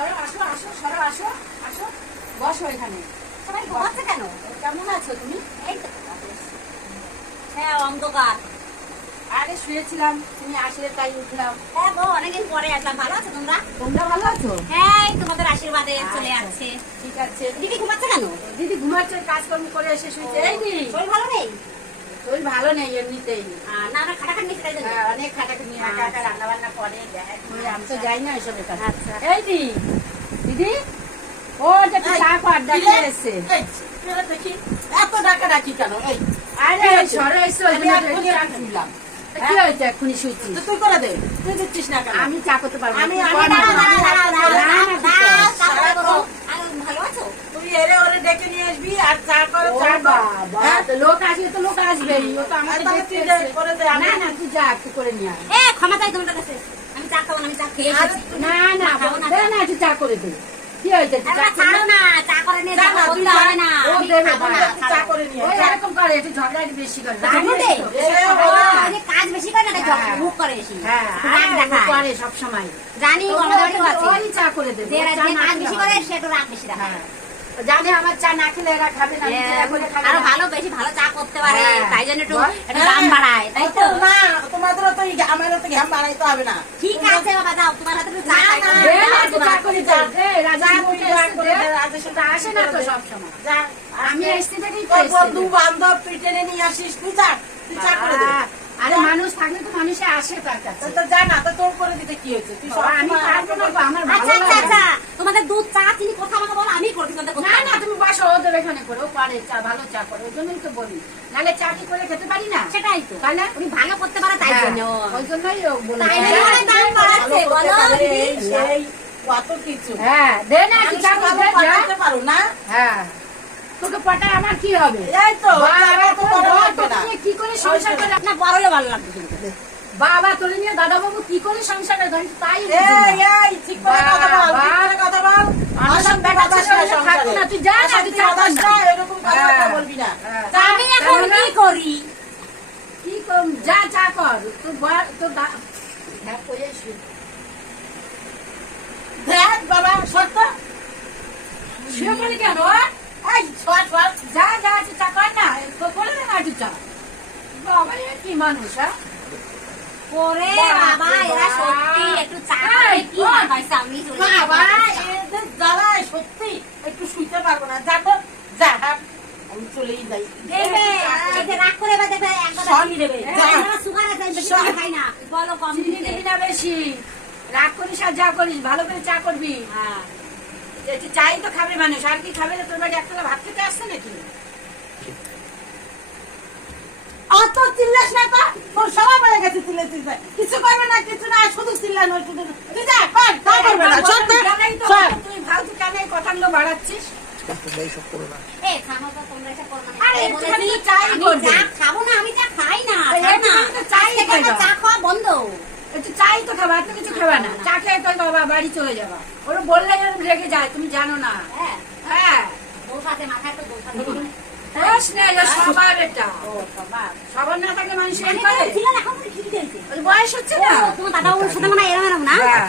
সরো আসো আসো সরো আসো আসো বসো এখানে। সবাই ঘুমাচ্ছে কেন? কেমন আছো তুমি? এই তো হ্যাঁ অন্ধকার। আরে শুয়েছিলাম, তুমি আসলে তাই উঠলাম। হ্যাঁ গো অনেকদিন পরে আসলাম। ভালো আছো তোমরা? তোমরা ভালো আছো? হ্যাঁ এই তোমাদের আশীর্বাদে চলে আচ্ছা। আসছে। ঠিক আছে। দিদি ঘুমাচ্ছে কেন? দিদি ঘুমাচ্ছে, কাজকর্ম করে এসে শুয়েছে। এই দিদি শরীর ভালো নেই? শরীর ভালো নেই এমনিতেই। না আমরা খাটাখাটি নিচ্ছি তাই জন্য। হ্যাঁ, অনেক খাটাখাটনি, একা একা রান্না বান্না করে আমি তো যাই না এসবের কাছে। আচ্ছা। এই দিদি ও একটা চা কর ডাকে এসছে। দেখি এত ডাকা ডাকি কেন? এই আরে সরো এসো, আমি এক্ষুনি চা খুললাম। কি হয়েছে এক্ষুনি শুয়েছি? তো তুই করে দে, তুই দিচ্ছিস না কেন? আমি চা করতে পারবো না। আমি- তুই আমি কর না। ভালো আছো? তুই এরে ওরে ডেকে নিয়ে আসবি আর চা করো, ও চা কর। বাবা, হ্যাঁ? তো লোক আসবে তো লোক আসবেই, ও তো আমাকে তাহলে দেখতে তুই দে, এসছে। করে দে, আমি- না না তুই যা একটু করে নিয়ে আয়। এ ক্ষমা চাই তোমাদের কাছে। আমি চা খাবো না, আমি চা খেয়ে আরে এসেছি। না না খাবো না। দে না তুই চা করে দে। কি হয়েছে তুই চা আরে করে ছাড়ো না? না, চা করে নিয়ে যা যাবো, না, তুই করতে যা। হবে না। ও আমি দেবে খাবো না, না, তুই চা ছাড়ো। করে নিয়ে ওই যা। এরকম করে, একটু ঝগড়াঝাটি বেশি করে। রাগু দেই। এ, ও, বাবা। ওই যে কাজ বেশি করে না তাই হ্যাঁ। মুখ করে বেশি। হ্যাঁ, রাগ আর ও দেখায়। করে সবসময়। জানি তো আমাদের বাড়িও আছে। ওই চা করে দেবে। যে ও চা না কাজ খেলে বেশি হবে করে না। সে একটু রাগ বেশি দেখায়। হ্যাঁ। ও জানে আমার চা না খেলে এরা খাবে না, আমি চা করে খাবে আরো না। ভালো বেশি ভালো চা করতে পারে, হ্যাঁ। তাই জন্য একটু বল। একটু দাম বাড়ায়, তাই তো? না, তোমাদেরও তো আমারও তো ঘাম বাড়াইতে হবে না। ঠিক আছে বাবা, যাও তোমার হাতে একটু চা না, খাই। না, দে না, না, একটু চা করে দে। দে, রাজা চা বউকে তুই চা এসে করে দে। দে, রাজের সাথে তা আসে না তো করে দে। সবসময়। যা, আমি আসতে- এসছি থেকেই তো তোর এসছি। বন্ধু বান্ধব তুই টেনে নিয়ে আসিস, তুই যা, তুই চা করে দে। আরে মানুষ থাকলে তো মানুষে আসে তার কাছে। তো যা না, তো তোর করে দিতে কি হয়েছে? তুই বাবা, আমি সবসময় পারবো না গো, আমার আচ্ছা ভালো আচ্ছা লাগে আচ্ছা, না। তোমাদের দুধ চা চিনি কথা আমাকে বলো, আমি করে তোমাদের করতে না পারবো না তুমি বসো, ওদের এখানে করো, ও পারে চা, ভালো চা করে, ওই জন্যই তো বলি। নাহলে চা কি করে খেতে পারি না? সেটাই তো, তাহলে উনি ভালো করতে পারে তাই হ্যাঁ, জন্য। ওই জন্যই ও বলে। তাই জন্য অনেক দাম বাড়াচ্ছে, ভালো করতে বলো পারে, দিদি। এই সেই কত কিছু। হ্যাঁ দে না তুই চা মানুষকে করে ভালো দে, যা। পাঠাতে পারো না? হ্যাঁ তোকে পটায় আমার কি হবে? এই তো, বাবা, তো বড় তোর লাগবে না। নিয়ে কি করে সংসার করে? না বড় হলে ভালো লাগবে কিন্তু। বাবা তোর নিয়ে দাদা বাবু কি করে সংসার করে? আমি তো তাই বুঝি এই, না। এই, ঠিক করে কথা বল, বাবা। ঠিক করে কথা বল। অশান্তি বেটা বাতাস ছেলে না হলে থাকবো সংসারে। না, তুই যা না, তুই অশান্তি চা কর বাতাস না। না, এরকম কথাবার্তা হ্যাঁ। বলবি না। হ্যাঁ। যা, আমি এখন কি করি? কি কর, যা চা কর। তোর তোর হ্যাঁ কই শুয়ে। দেখ বাবা, সত্য। শুয়ে পড়লি কেন? এই, শোয়ার, শোয়ার। যা যা তুই চা কর না, করে দে না তুই চা। বাবা এ কি মানুষ হ্যাঁ? ওরে বাবা, এরা সত্যি একটু চা এই, খাবে কি বল। না হয় সামনে চলে বাবা, যাবে। এদের জ্বালায় সত্যি একটু শুইতে পারবো না। যা তো, যা, আমি চলেই যাই। দেখবে, এই যে রাগ করে এবার দেখবে একবার সব চিনি দেবে। যা। আমার সুগার আছে, আমি বেশি সব। চিনি খাই না। বলো কম চিনি দিতে। দিবি না বেশি, রাগ করিস আর যা করিস, ভালো করে চা করবি। হ্যাঁ। একটু চাই তো খাবে মানুষ, আর কি খাবে? তোর বাড়ি একটা ভাত খেতে আসছে নাকি? অত চিল্লাস না তো, তোর সবাই বেড়ে গেছে চিল্লাইছিস। কিছু করবে না, কিছু না, শুধু চিল্লানো, শুধু। তুই যা, কর, তা করবে না, সর তো, জানাই তো, সর। তুই ফালতু কেন এই কথাগুলো বাড়াচ্ছিস? এই, থামো তো, তোমরা এসব করো না। আরে, এই একটুখানি বলেছি, তো চাই আমি করবে। চা খাবো না, আমি চা খাই না। এই, খাই না। একটুখানি তো চাই আজ থেকে আমার খাইবা। চা খাওয়া বন্ধ। একটু চাই তো খাবা, আর তো কিছু খাবা না। চা খেয়ে তো বাবা বাড়ি চলে যাবা। ওরা বললে যেন রেগে যায়, তুমি জানো না। হ্যাঁ, হ্যাঁ দোষ আছে, মাথায় তো দোষ আছে। দোষ নেই, ওর স্বভাব এটা। ও, বাবা। স্বভাব না থাকলে মানুষ এরকম আমি করে? তো ছিলাম, এখন তো খিদে পেয়েছে। ওর বয়স হচ্ছে না। ও, তোমার দাদাবাবুর সাথে মনে হয় এরম এরম না? হ্যাঁ।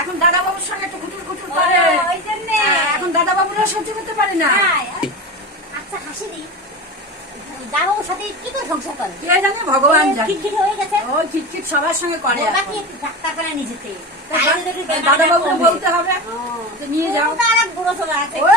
এখন দাদা বাবুর সঙ্গে একটু খুটুর খুটুর করে। ও, ওই জন্যে। হ্যাঁ, এখন দাদা বাবুরা সহ্য করতে পারে না। হ্যাঁ। আচ্ছা, হাসি দিই। দাদাবাবুর সাথে কি করে সংসার করে? কে জানে, ভগবান জানে। খিটখিটে হয়ে গেছে। ও খিটখিট সবার সঙ্গে করে ওরা এখন। কি একটু ডাক্তারখানায় নিয়ে যেতে? তো তাই যদি একটু বেমার দাদা বাবুকে কমবে। বলতে হবে, ও, তো নিয়ে যাও। তুমি তো আর এক বুড়ো চলে আছে। ও,